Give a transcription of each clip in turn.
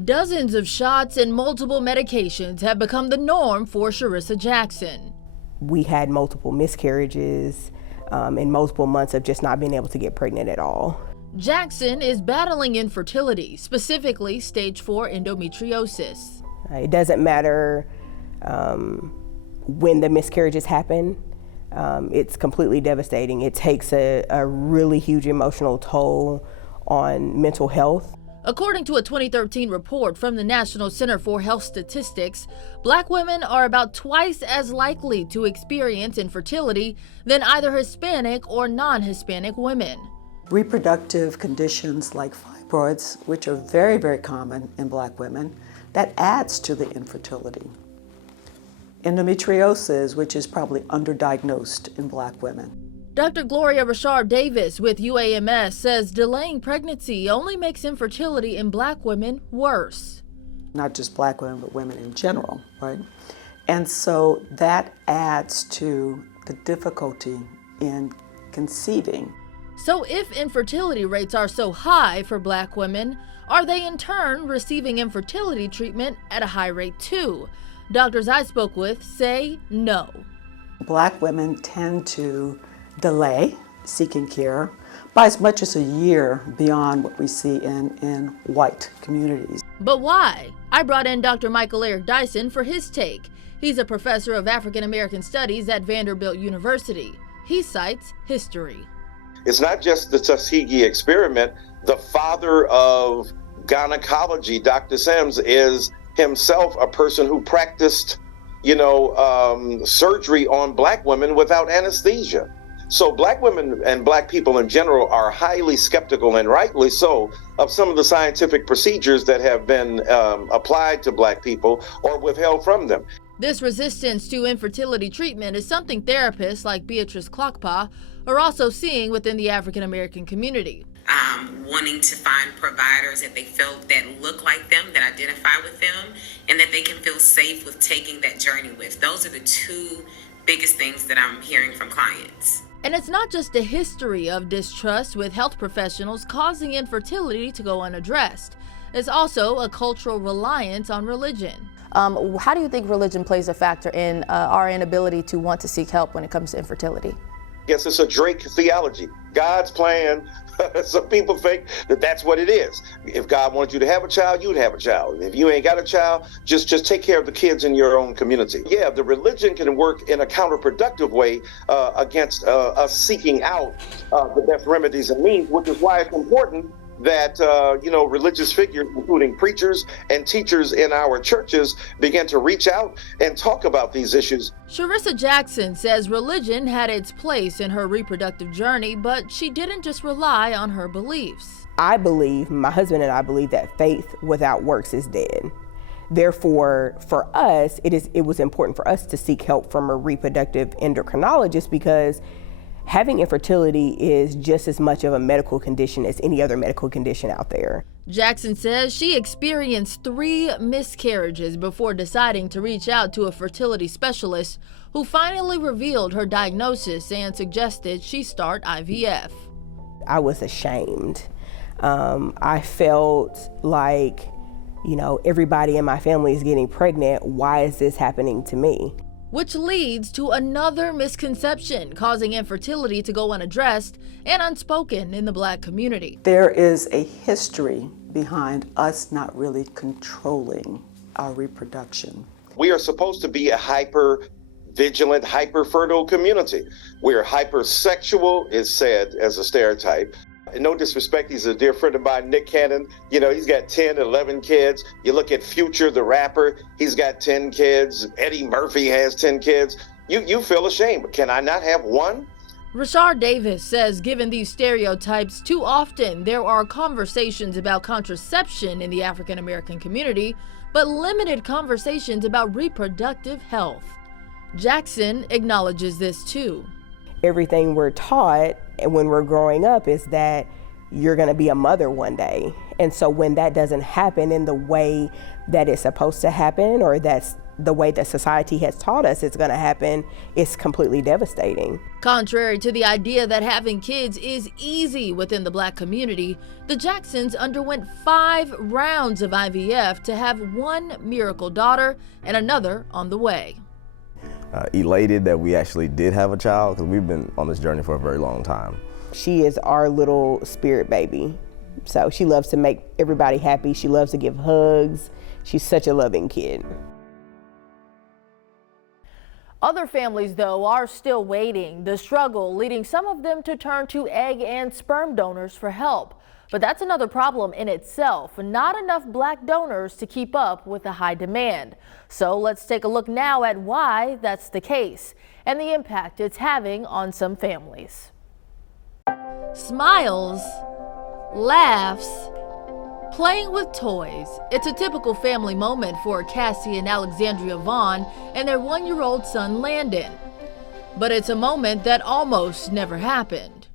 Dozens of shots and multiple medications have become the norm for Sharissa Jackson. We had multiple miscarriages and multiple months of just not being able to get pregnant at all. Jackson is battling infertility, specifically stage 4 endometriosis. It doesn't matter when the miscarriages happen. It's completely devastating. It takes a really huge emotional toll on mental health. According to a 2013 report from the National Center for Health Statistics, Black women are about twice as likely to experience infertility than either Hispanic or non-Hispanic women. Reproductive conditions like fibroids, which are very, very common in Black women, that adds to the infertility. Endometriosis, which is probably underdiagnosed in Black women. Dr. Gloria Richard Davis with UAMS says delaying pregnancy only makes infertility in Black women worse. Not just Black women, but women in general, right? And so that adds to the difficulty in conceiving. So if infertility rates are so high for Black women, are they in turn receiving infertility treatment at a high rate too? Doctors I spoke with say no. Black women tend to delay seeking care by as much as a year beyond what we see in white communities. But why? I brought in Dr. Michael Eric Dyson for his take. He's a professor of African American Studies at Vanderbilt University. He cites history. It's not just the Tuskegee experiment. The father of gynecology, Dr. Sims, is himself a person who practiced, surgery on Black women without anesthesia. So Black women and Black people in general are highly skeptical, and rightly so, of some of the scientific procedures that have been applied to Black people or withheld from them. This resistance to infertility treatment is something therapists like Beatrice Clockpaw are also seeing within the African American community. Wanting to find providers that they feel that look like them, that identify with them, and that they can feel safe with taking that journey with. Those are the two biggest things that I'm hearing from clients. And it's not just a history of distrust with health professionals causing infertility to go unaddressed. It's also a cultural reliance on religion. How do you think religion plays a factor in our inability to want to seek help when it comes to infertility? Yes, it's a Drake theology. God's plan. Some people think that that's what it is. If God wanted you to have a child, you'd have a child. If you ain't got a child, just take care of the kids in your own community. Yeah, the religion can work in a counterproductive way against us seeking out the best remedies and means, which is why it's important that religious figures, including preachers and teachers in our churches, begin to reach out and talk about these issues. Sharissa Jackson says religion had its place in her reproductive journey, but she didn't just rely on her beliefs. I believe, my husband and I believe, that faith without works is dead. Therefore, for us, it was important for us to seek help from a reproductive endocrinologist, because having infertility is just as much of a medical condition as any other medical condition out there. Jackson says she experienced 3 miscarriages before deciding to reach out to a fertility specialist who finally revealed her diagnosis and suggested she start IVF. I was ashamed. I felt like, everybody in my family is getting pregnant. Why is this happening to me? Which leads to another misconception causing infertility to go unaddressed and unspoken in the Black community. There is a history behind us not really controlling our reproduction. We are supposed to be a hyper-vigilant, hyper-fertile community. We're hypersexual, is said as a stereotype. No disrespect, he's a dear friend of mine, Nick Cannon. He's got 10, 11 kids. You look at Future, the rapper, he's got 10 kids. Eddie Murphy has 10 kids. You feel ashamed. Can I not have one? Richard Davis says given these stereotypes, too often there are conversations about contraception in the African American community, but limited conversations about reproductive health. Jackson acknowledges this too. Everything we're taught when we're growing up is that you're going to be a mother one day. And so when that doesn't happen in the way that it's supposed to happen, or that's the way that society has taught us it's going to happen, it's completely devastating. Contrary to the idea that having kids is easy within the Black community, the Jacksons underwent 5 rounds of IVF to have one miracle daughter and another on the way. Elated that we actually did have a child, because we've been on this journey for a very long time. She is our little spirit baby. So she loves to make everybody happy. She loves to give hugs. She's such a loving kid. Other families, though, are still waiting. The struggle leading some of them to turn to egg and sperm donors for help. But that's another problem in itself. Not enough Black donors to keep up with the high demand. So let's take a look now at why that's the case and the impact it's having on some families. Smiles, laughs, playing with toys. It's a typical family moment for Cassie and Alexandria Vaughn and their 1-year-old son Landon. But it's a moment that almost never happened.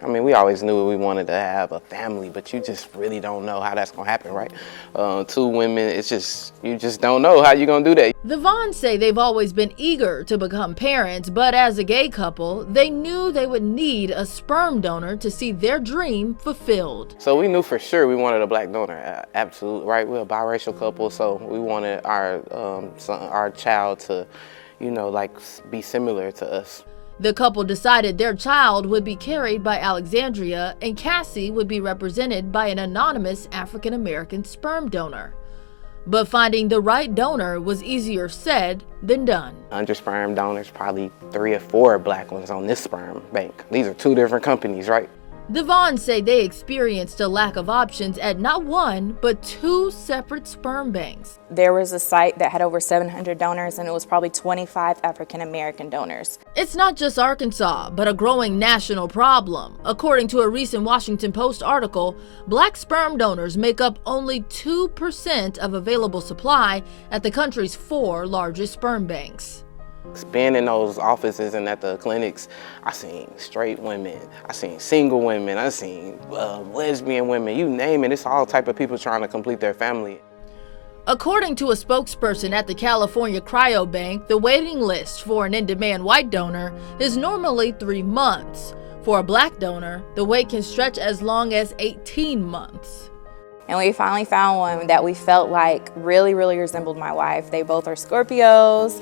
I mean, we always knew we wanted to have a family, but you just really don't know how that's gonna happen, right? 2 women, it's just, you just don't know how you're gonna do that. The Vaughns say they've always been eager to become parents, but as a gay couple, they knew they would need a sperm donor to see their dream fulfilled. So we knew for sure we wanted a Black donor, absolutely, right? We're a biracial couple, so we wanted our our child to, you know, like be similar to us. The couple decided their child would be carried by Alexandria and Cassie would be represented by an anonymous African-American sperm donor. But finding the right donor was easier said than done. 100 sperm donors, probably 3 or 4 Black ones on this sperm bank. These are 2 different companies, right? The Vaughns say they experienced a lack of options at not 1, but 2 separate sperm banks. There was a site that had over 700 donors, and it was probably 25 African-American donors. It's not just Arkansas, but a growing national problem. According to a recent Washington Post article, Black sperm donors make up only 2% of available supply at the country's 4 largest sperm banks. Being in those offices and at the clinics, I seen straight women, I seen single women, I seen lesbian women, you name it. It's all type of people trying to complete their family. According to a spokesperson at the California Cryobank, the waiting list for an in-demand white donor is normally 3 months. For a Black donor, the wait can stretch as long as 18 months. And we finally found one that we felt like really resembled my wife. They both are Scorpios.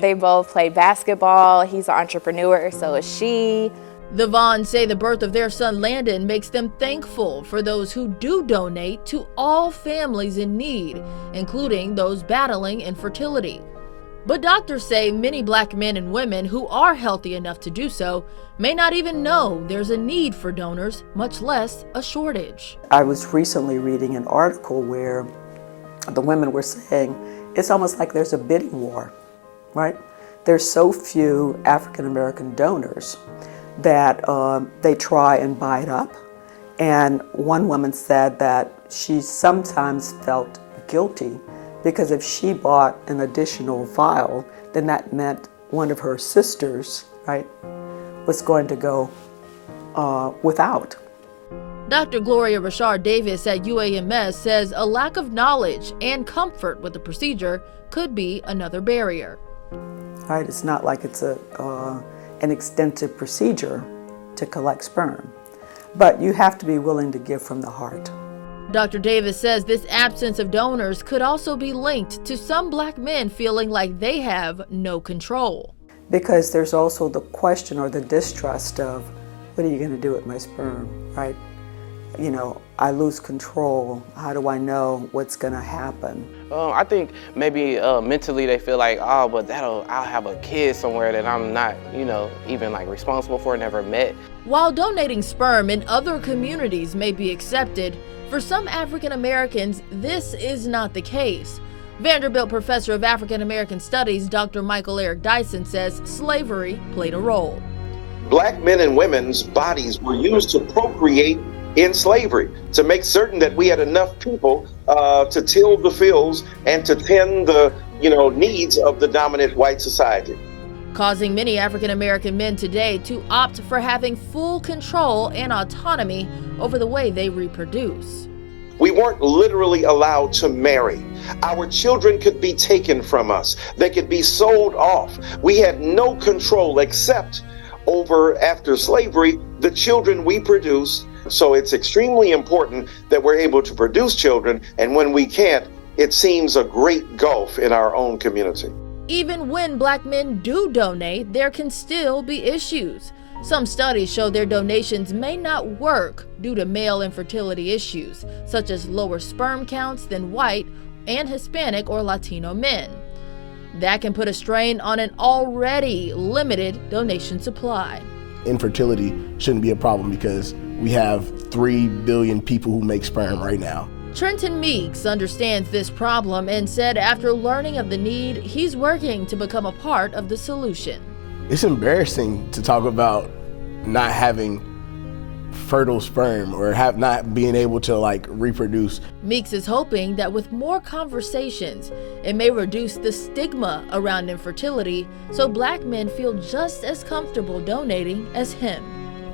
They both played basketball. He's an entrepreneur, so is she. The Vaughns say the birth of their son Landon makes them thankful for those who do donate to all families in need, including those battling infertility. But doctors say many Black men and women who are healthy enough to do so may not even know there's a need for donors, much less a shortage. I was recently reading an article where the women were saying it's almost like there's a bidding war, right? There's so few African-American donors that they try and buy it up. And one woman said that she sometimes felt guilty because if she bought an additional vial, then that meant one of her sisters, right, was going to go without. Dr. Gloria Rashard Davis at UAMS says a lack of knowledge and comfort with the procedure could be another barrier. Right, it's not like it's an extensive procedure to collect sperm, but you have to be willing to give from the heart. Dr. Davis says this absence of donors could also be linked to some Black men feeling like they have no control. Because there's also the question or the distrust of, what are you going to do with my sperm, right? You know, I lose control. How do I know what's going to happen? I think maybe mentally they feel like, oh, but I'll have a kid somewhere that I'm not, you know, even like responsible for, never met. While donating sperm in other communities may be accepted, for some African Americans, this is not the case. Vanderbilt professor of African American Studies, Dr. Michael Eric Dyson, says slavery played a role. Black men and women's bodies were used to procreate in slavery, to make certain that we had enough people to till the fields and to tend the needs of the dominant white society. Causing many African American men today to opt for having full control and autonomy over the way they reproduce. We weren't literally allowed to marry. Our children could be taken from us. They could be sold off. We had no control except over, after slavery, the children we produce. So it's extremely important that we're able to produce children, and when we can't, it seems a great gulf in our own community. Even when Black men do donate, there can still be issues. Some studies show their donations may not work due to male infertility issues, such as lower sperm counts than white and Hispanic or Latino men. That can put a strain on an already limited donation supply. Infertility shouldn't be a problem because we have 3 billion people who make sperm right now. Trenton Meeks understands this problem and said after learning of the need, he's working to become a part of the solution. It's embarrassing to talk about not having fertile sperm or not being able to reproduce. Meeks is hoping that with more conversations, it may reduce the stigma around infertility so Black men feel just as comfortable donating as him.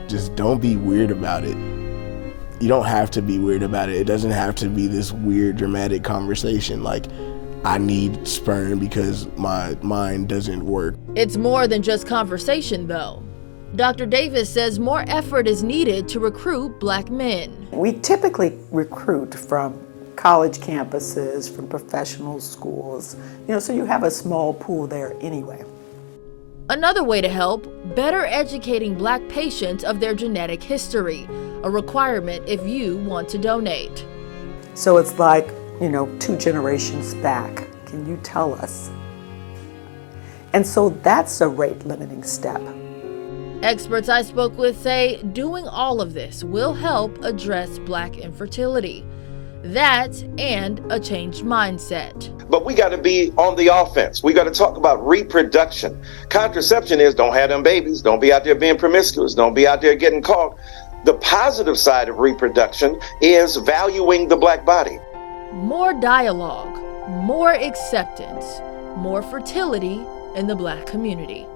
Just don't be weird about it. You don't have to be weird about it. It doesn't have to be this weird, dramatic conversation like, I need sperm because mine doesn't work. It's more than just conversation, though. Dr. Davis says more effort is needed to recruit Black men. We typically recruit from college campuses, from professional schools, so you have a small pool there anyway. Another way to help, better educating Black patients of their genetic history, a requirement if you want to donate. So it's like, 2 generations back. Can you tell us? And so that's a rate limiting step. Experts I spoke with say doing all of this will help address Black infertility. That and a changed mindset. But we got to be on the offense. We got to talk about reproduction. Contraception is don't have them babies. Don't be out there being promiscuous. Don't be out there getting caught. The positive side of reproduction is valuing the Black body. More dialogue, more acceptance, more fertility in the Black community.